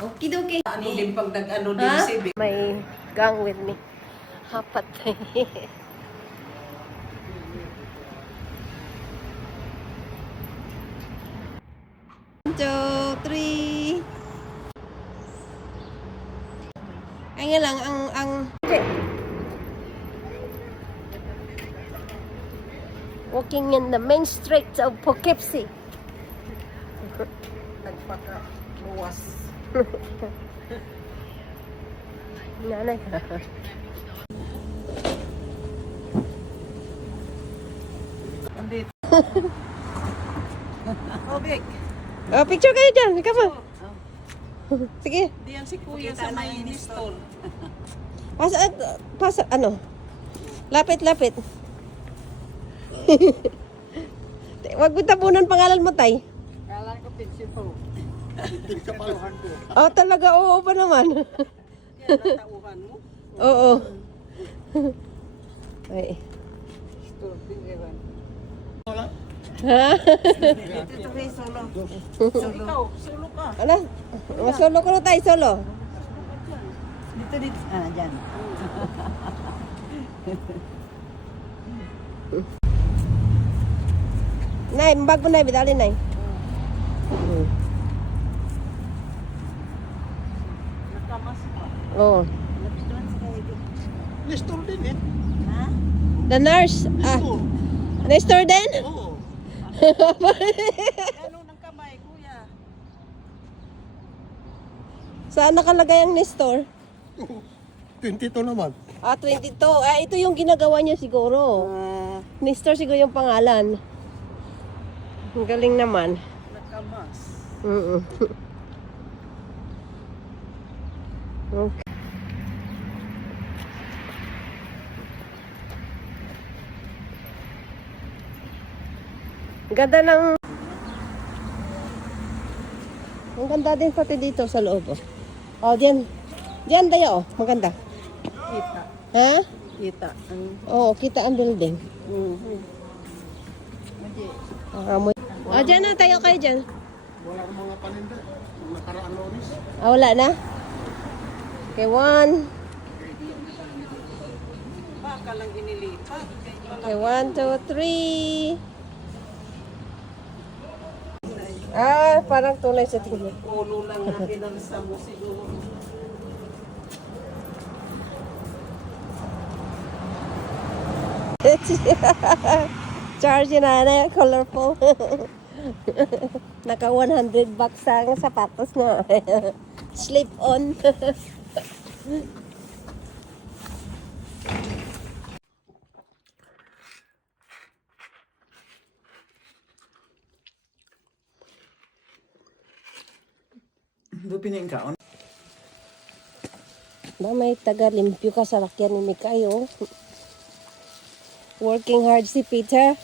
Okay, okay. Ano din pag nag-ano din Ha? si Vic. May gang with me. Hapat. 1, 2, 3. Ay nga lang, ang... Walking in the main streets of Poughkeepsie. Nagpaka-buwas. Nanay. Andito. Oh, Vic. Oh, picture kayo dyan. Ikaw pa. Sige. Diyan si Kuya sa may store. Pasa, ano? Lapit. Wag mo tabunan pangalan mo, tay. Kala ko principal. Oh, talaga, oo pa naman. Yan ang tauhan mo. Oo. Ay. Store din ewan. Ha? Dito kay solo. Ikaw, solo ka. Ano? Masolo ko na tayo, solo. Dito. Ah, dyan. Nay, mbag mo na, bidali, nay. Nakamas pa. Oo. Lapituan sa kay Vic. Nestor din eh. Ha? The nurse. Nestor. Nestor din? Oo. Ano ng kamay, Kuya? Saan nakalagay ang Nestor? 22 naman. 22. Ito yung ginagawa niya siguro. Nestor siguro yung pangalan. Ang galing naman. Nakamas. Okay. Ganda ng... Ang ganda din pati dito sa loob. Oh, diyan. Diyan tayo, oh. Maganda. Kita. Ha? Kita. Oo, kita ang building. Diyan na tayo kayo dyan. Wala akong mga paninda. Nakaraan loris. Wala na? Okay, 1. Baka lang inilipat. Okay, 1, 2, 3. Parang tunay sa tingin. Ulo lang na pinansa mo siguro. Charge na colorful. Naka 100 bucks ang sapatos na. Slip on. Doon piningkaon. May taga-limpyo ka sa lakyan ni Mikayo. Working hard si Peter.